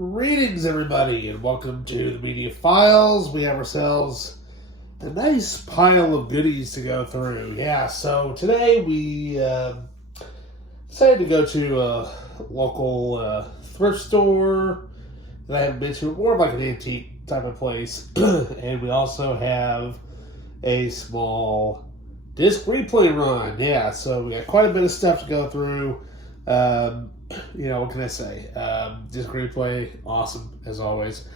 Greetings, everybody, and welcome to the Media Files. We have ourselves a nice pile of goodies to go through. Yeah, so today we decided to go to a local thrift store that I haven't been to, more of like an antique type of place. And we also have a small disc replay run. Yeah, so we got quite a bit of stuff to go through. What can I say? Disc replay, awesome as always.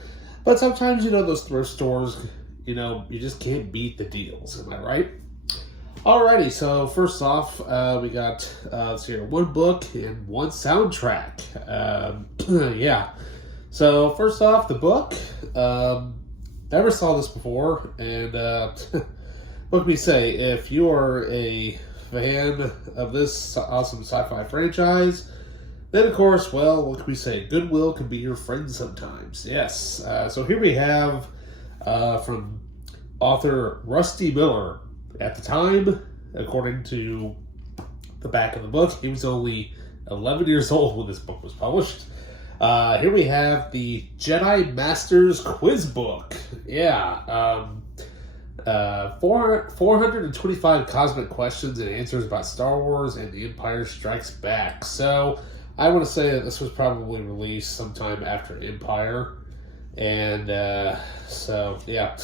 But sometimes, those thrift stores, you just can't beat the deals. Am I right? Alrighty, so first off, we got, one book and one soundtrack. Yeah. So first off, the book. Never saw this before, and what can we say? If you are a fan of this awesome sci-fi franchise, then of course, well, what can we say? Goodwill can be your friend sometimes. Yes. So here we have from author Rusty Miller. At the time, according to the back of the book, he was only 11 years old when this book was published. Here we have the Jedi Masters Quiz Book. Yeah. 425 cosmic questions and answers about Star Wars and The Empire Strikes Back. So I want to say that this was probably released sometime after Empire. And so, yeah.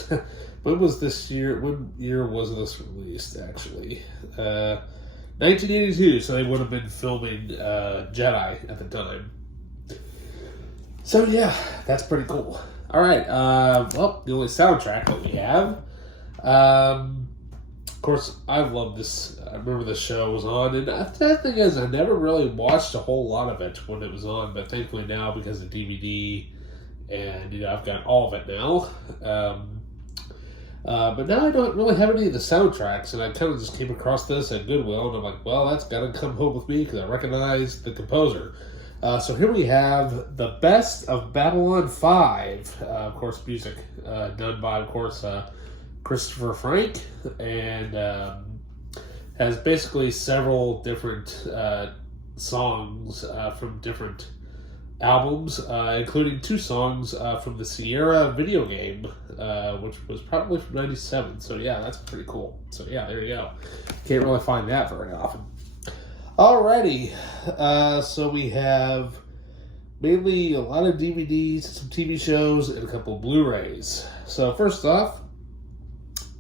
When was this year? When year was this released, actually? 1982, so they would have been filming Jedi at the time. So, yeah, that's pretty cool. All right, the only soundtrack that we have. Of course, I love this. I remember this show was on, and the thing is, I never really watched a whole lot of it when it was on, but thankfully now, because of DVD, and, I've got all of it now. But now I don't really have any of the soundtracks, and I kind of just came across this at Goodwill, and I'm like, well, that's got to come home with me, because I recognize the composer. So here we have The Best of Babylon 5, of course, music done by, of course, Christopher Frank, and has basically several different songs from different albums, including 2 songs from the Sierra video game, which was probably from 97. So yeah, that's pretty cool. So yeah, there you go. Can't really find that very often. Alrighty, so we have mainly a lot of DVDs, some TV shows, and a couple of Blu-rays. So first off,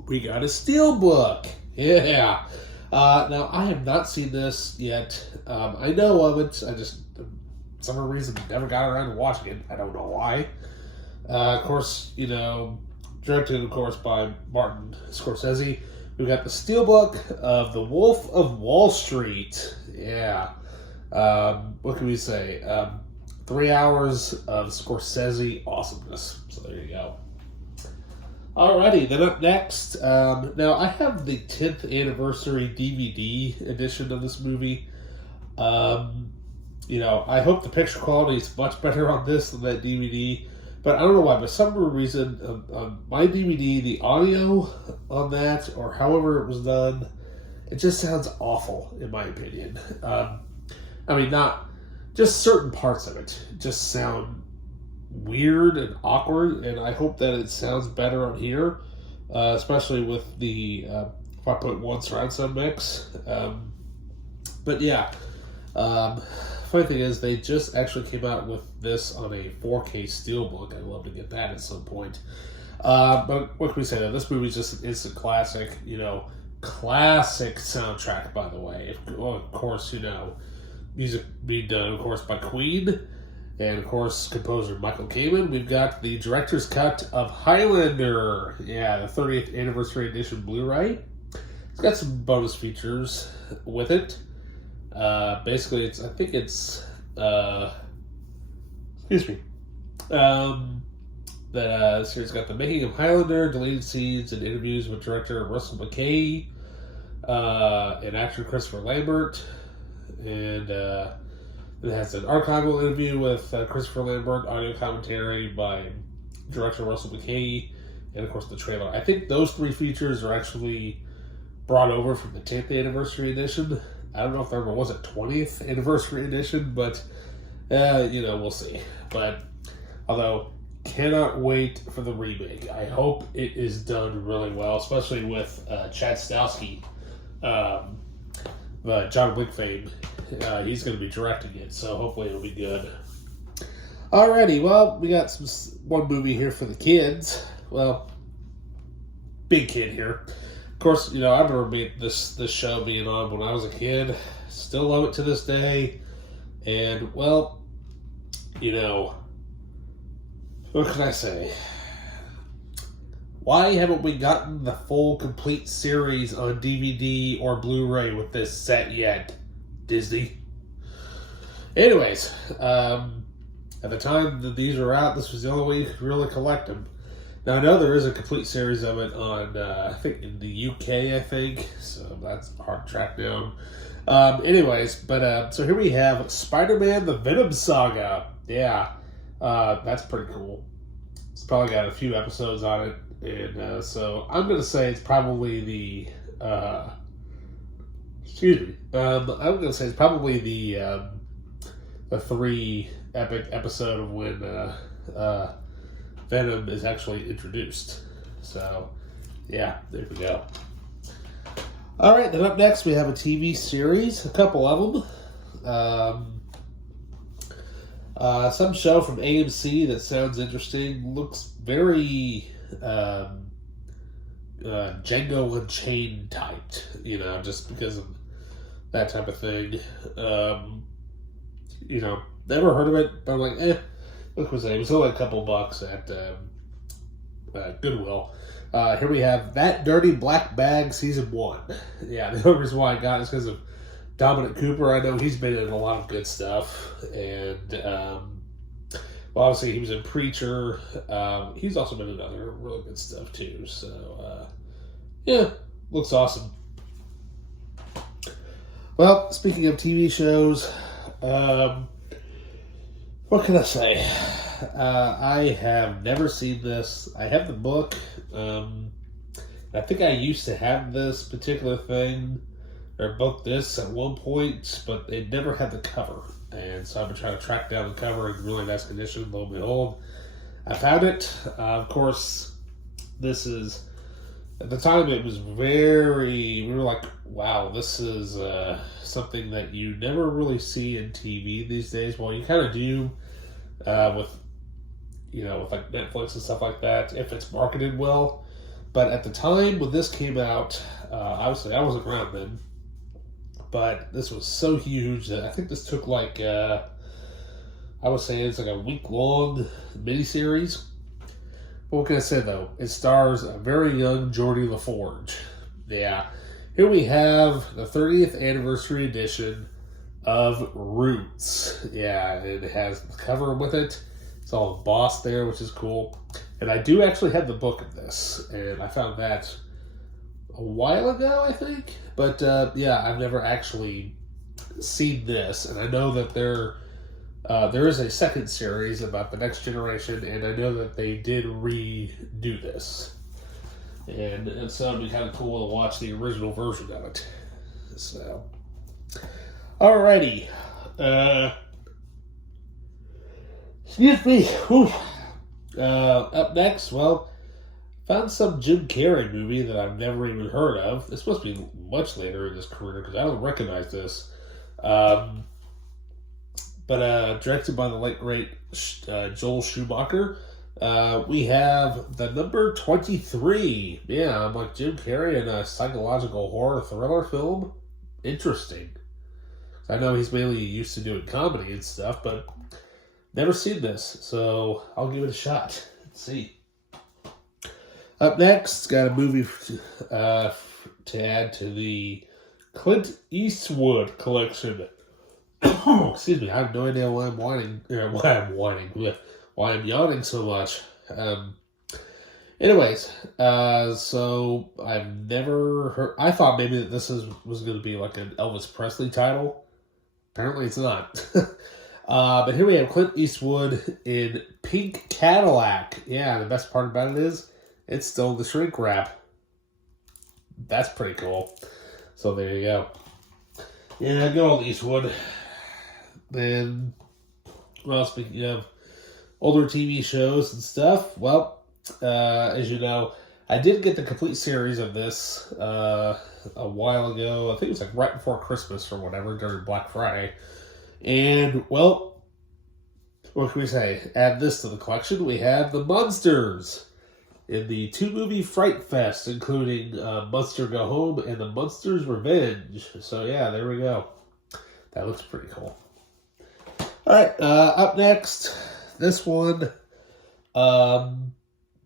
we got a Steelbook. Yeah. Now, I have not seen this yet. I know of it. I just, for some reason, never got around to watching it. I don't know why. Of course, directed, of course, by Martin Scorsese. We got the Steelbook of The Wolf of Wall Street. Yeah. What can we say? 3 hours of Scorsese awesomeness. So there you go. Alrighty, then up next, now I have the 10th anniversary DVD edition of this movie. I hope the picture quality is much better on this than that DVD, but I don't know why, but for some reason, on my DVD, the audio on that, or however it was done, it just sounds awful, in my opinion. Not just certain parts of it just sound weird and awkward, and I hope that it sounds better on here, especially with the 5.1 surround sound mix. But yeah, funny thing is, they just actually came out with this on a 4K Steelbook. I'd love to get that at some point. But what can we say? Though? This movie is just an instant classic. Classic soundtrack, by the way. Of course, music being done, of course, by Queen. And, of course, composer Michael Kamen. We've got the director's cut of Highlander. Yeah, the 30th anniversary edition Blu-ray. It's got some bonus features with it. Basically, it's excuse me. The series got the making of Highlander, deleted scenes, and interviews with director Russell McKay, and actor Christopher Lambert. And, it has an archival interview with Christopher Lambert, audio commentary by director Russell McKay, and of course the trailer. I think those 3 features are actually brought over from the 10th anniversary edition. I don't know if there ever was a 20th anniversary edition, but, we'll see. But Although, cannot wait for the remake. I hope it is done really well, especially with Chad Stahelski, the John Wick fame. He's going to be directing it, so hopefully it'll be good. Alrighty, well, we got one movie here for the kids. Well, big kid here. Of course, I remember this show being on when I was a kid. Still love it to this day. And, well, what can I say? Why haven't we gotten the full complete series on DVD or Blu-ray with this set yet, Disney? Anyways, at the time that these were out, this was the only way you could really collect them. Now, I know there is a complete series of it on, I think, in the UK, so that's hard to track down. So here we have Spider-Man: The Venom Saga. Yeah, that's pretty cool. It's probably got a few episodes on it, and so I'm going to say it's probably the, I'm going to say it's probably the 3 epic episode of when Venom is actually introduced. So, yeah, there we go. Alright, then up next we have a TV series, a couple of them. Some show from AMC that sounds interesting. Looks very Django Unchained typed, just because of that type of thing. Never heard of it, but I'm like, look what's it was only a couple bucks at Goodwill. Here we have That Dirty Black Bag Season 1. Yeah, the only reason why I got it is because of Dominic Cooper. I know he's been in a lot of good stuff. And, obviously he was in Preacher. He's also been in other really good stuff too. So, looks awesome. Well, speaking of TV shows, what can I say? I have never seen this. I have the book. I think I used to have this particular thing, or book this at one point, but it never had the cover. And so I've been trying to track down the cover in really nice condition, lo and behold. I found it. Of course, this is, at the time it was we were like, wow, this is something that you never really see in TV these days. Well, you kind of do with like Netflix and stuff like that, if it's marketed well. But at the time when this came out, obviously I wasn't around then, but this was so huge that I think this took like, I would say it's like a week-long miniseries. What can I say though? It stars a very young Geordie LaForge. Yeah. Here we have the 30th anniversary edition of Roots. Yeah, and it has the cover with it. It's all embossed there, which is cool. And I do actually have the book of this, and I found that a while ago, I think. But I've never actually seen this, and I know that there is a second series about the next generation, and I know that they did redo this. And so it'd be kind of cool to watch the original version of it. So, alrighty. Excuse me. Whew. Up next, found some Jim Carrey movie that I've never even heard of. This must be much later in his career because I don't recognize this. But directed by the late great Joel Schumacher. We have the number 23. Yeah, I'm like Jim Carrey in a psychological horror thriller film. Interesting. I know he's mainly used to doing comedy and stuff, but never seen this, so I'll give it a shot. Let's see. Up next, got a movie to add to the Clint Eastwood collection. Excuse me, I have no idea why I'm yawning so much. So I've never heard. I thought maybe that this was going to be like an Elvis Presley title. Apparently, it's not. But here we have Clint Eastwood in Pink Cadillac. Yeah, the best part about it is it's still the shrink wrap. That's pretty cool. So there you go. Yeah, good old Eastwood. And, well, speaking of older TV shows and stuff. Well, as you know, I did get the complete series of this a while ago. I think it was like right before Christmas or whatever, during Black Friday. And, well, what can we say? Add this to the collection. We have the Munsters in the 2-movie Fright Fest, including Munster Go Home and the Munsters Revenge. So, yeah, there we go. That looks pretty cool. All right, up next, this one.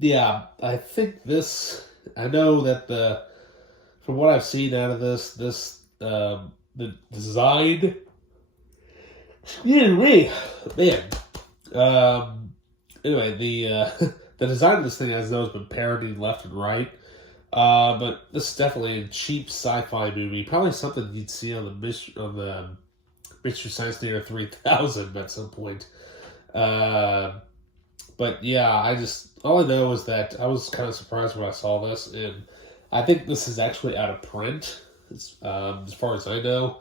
Yeah, I think this. I know that from what I've seen out of this, the design. Excuse me, man. Anyway, the design of this thing, as I know, has been parodied left and right. But this is definitely a cheap sci-fi movie. Probably something you'd see on the Mystery Science Theater 3000 at some point. But yeah, all I know is that I was kind of surprised when I saw this, and I think this is actually out of print, as far as I know.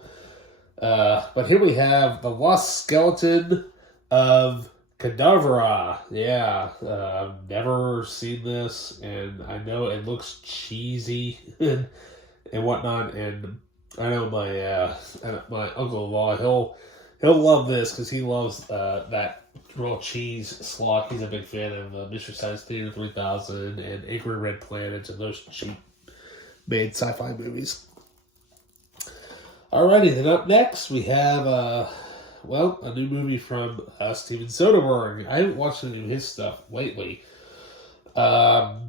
But here we have the Lost Skeleton of Cadavra. Yeah, I've never seen this, and I know it looks cheesy and whatnot. And I know my uncle-in-law, he'll love this because he loves that real cheese slog. He's a big fan of Mystery Science Theater 3000 and Angry Red Planet and those cheap made sci-fi movies. Alrighty, then up next we have a new movie from Steven Soderbergh. I haven't watched any of his stuff lately, but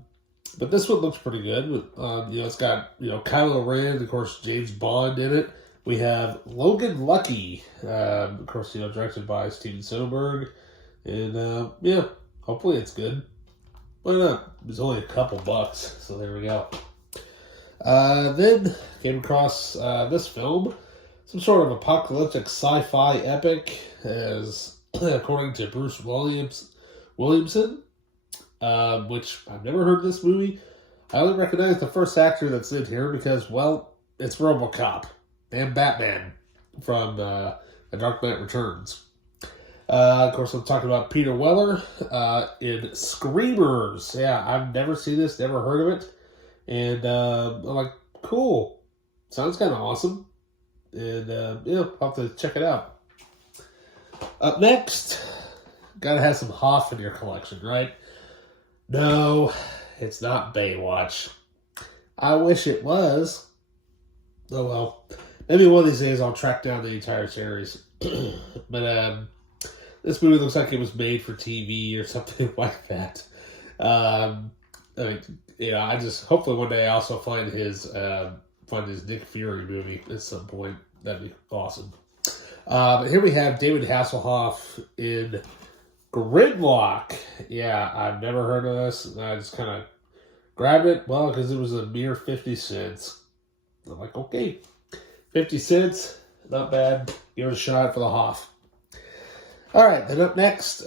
this one looks pretty good. It's got Kylo Ren, of course, James Bond in it. We have Logan Lucky, of course, directed by Steven Soderbergh, and hopefully it's good. Why not? It was only a couple bucks, so there we go. Then came across this film, some sort of apocalyptic sci-fi epic, as according to Bruce Williamson, which I've never heard of this movie. I only recognize the first actor that's in here because, well, it's RoboCop and Batman from The Dark Knight Returns. Of course, I'm talking about Peter Weller in Screamers. Yeah, I've never seen this, never heard of it. And I'm like, cool. Sounds kind of awesome. And I'll have to check it out. Up next, gotta have some Hoff in your collection, right? No, it's not Baywatch. I wish it was. Oh well. Maybe one of these days I'll track down the entire series. But this movie looks like it was made for TV or something like that. I just hopefully one day I also find his Nick Fury movie at some point. That'd be awesome. But here we have David Hasselhoff in Gridlock. Yeah, I've never heard of this. I just kind of grabbed it, because it was a mere 50 cents. I'm like, okay, 50 cents, not bad. Give it a shot for the Hoff. All right, then up next,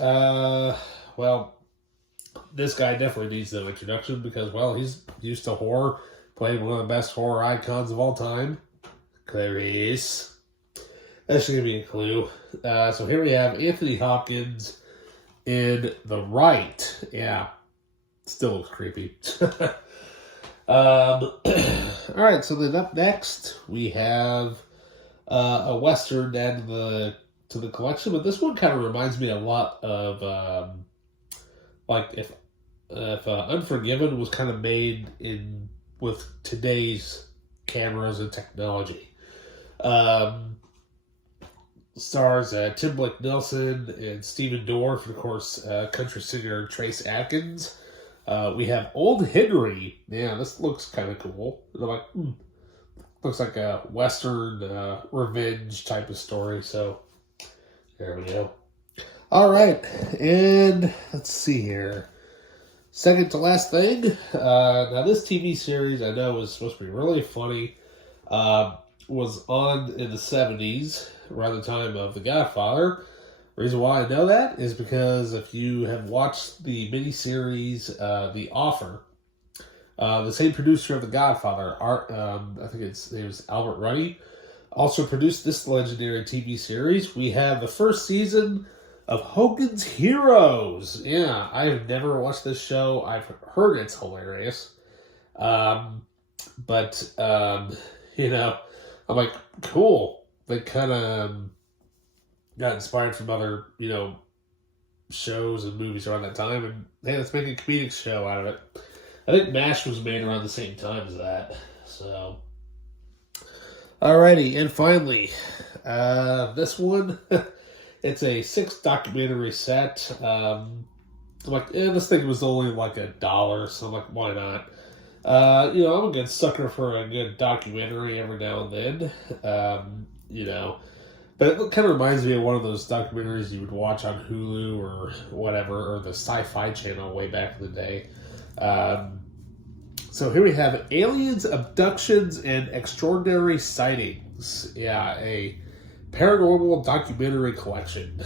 this guy definitely needs an introduction because, he's used to horror, played one of the best horror icons of all time, Clarice. That should give me a clue. So here we have Anthony Hopkins in The Right. Yeah, still looks creepy. All right, so then up next we have a Western added to the collection, but this one kind of reminds me a lot of if Unforgiven was kind of made with today's cameras and technology. Stars Tim Blake Nelson and Stephen Dorff, and of course country singer Trace Atkins. We have Old Henry. Yeah, this looks kind of cool. And I'm like, looks like a Western revenge type of story. So there we go. All right, and let's see here. Second to last thing. Now this TV series I know was supposed to be really funny. Was on in the 70s, around the time of The Godfather. The reason why I know that is because if you have watched the miniseries The Offer, the same producer of The Godfather, I think his name was Albert Ruddy, also produced this legendary TV series. We have the first season of Hogan's Heroes. Yeah, I have never watched this show. I've heard it's hilarious. But you know, I'm like, cool. They kind of got inspired from other, shows and movies around that time, and hey, let's make a comedic show out of it. I think MASH was made around the same time as that. So, alrighty, and finally, this one, it's a 6 documentary set. I'm like, this thing was only like $1, so I'm like, why not? I'm a good sucker for a good documentary every now and then, but it kind of reminds me of one of those documentaries you would watch on Hulu or whatever, or the Sci-Fi Channel way back in the day. So here we have Aliens, Abductions, and Extraordinary Sightings. Yeah, a paranormal documentary collection.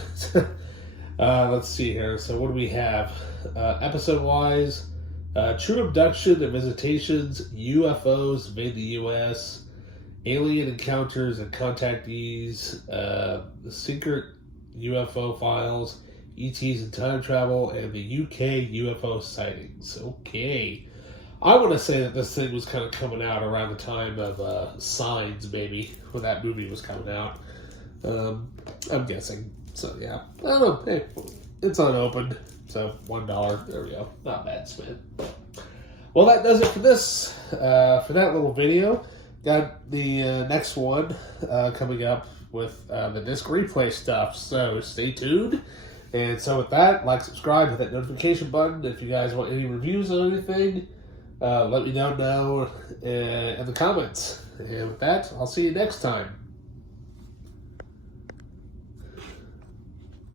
Let's see here. So what do we have? Episode-wise, True Abduction and Visitations, UFOs invade the U.S., Alien Encounters and Contactees, The Secret UFO Files, ETs and Time Travel, and the UK UFO Sightings. Okay. I want to say that this thing was kind of coming out around the time of Signs, maybe, when that movie was coming out. I'm guessing. So, yeah. I don't know. Hey, it's unopened. So, $1. There we go. Not bad spend. Well, that does it for this. For that little video. Got the next one coming up with the disc replay stuff. So, stay tuned. And so, with that, like, subscribe, hit that notification button. If you guys want any reviews on anything, let me know in the comments. And with that, I'll see you next time.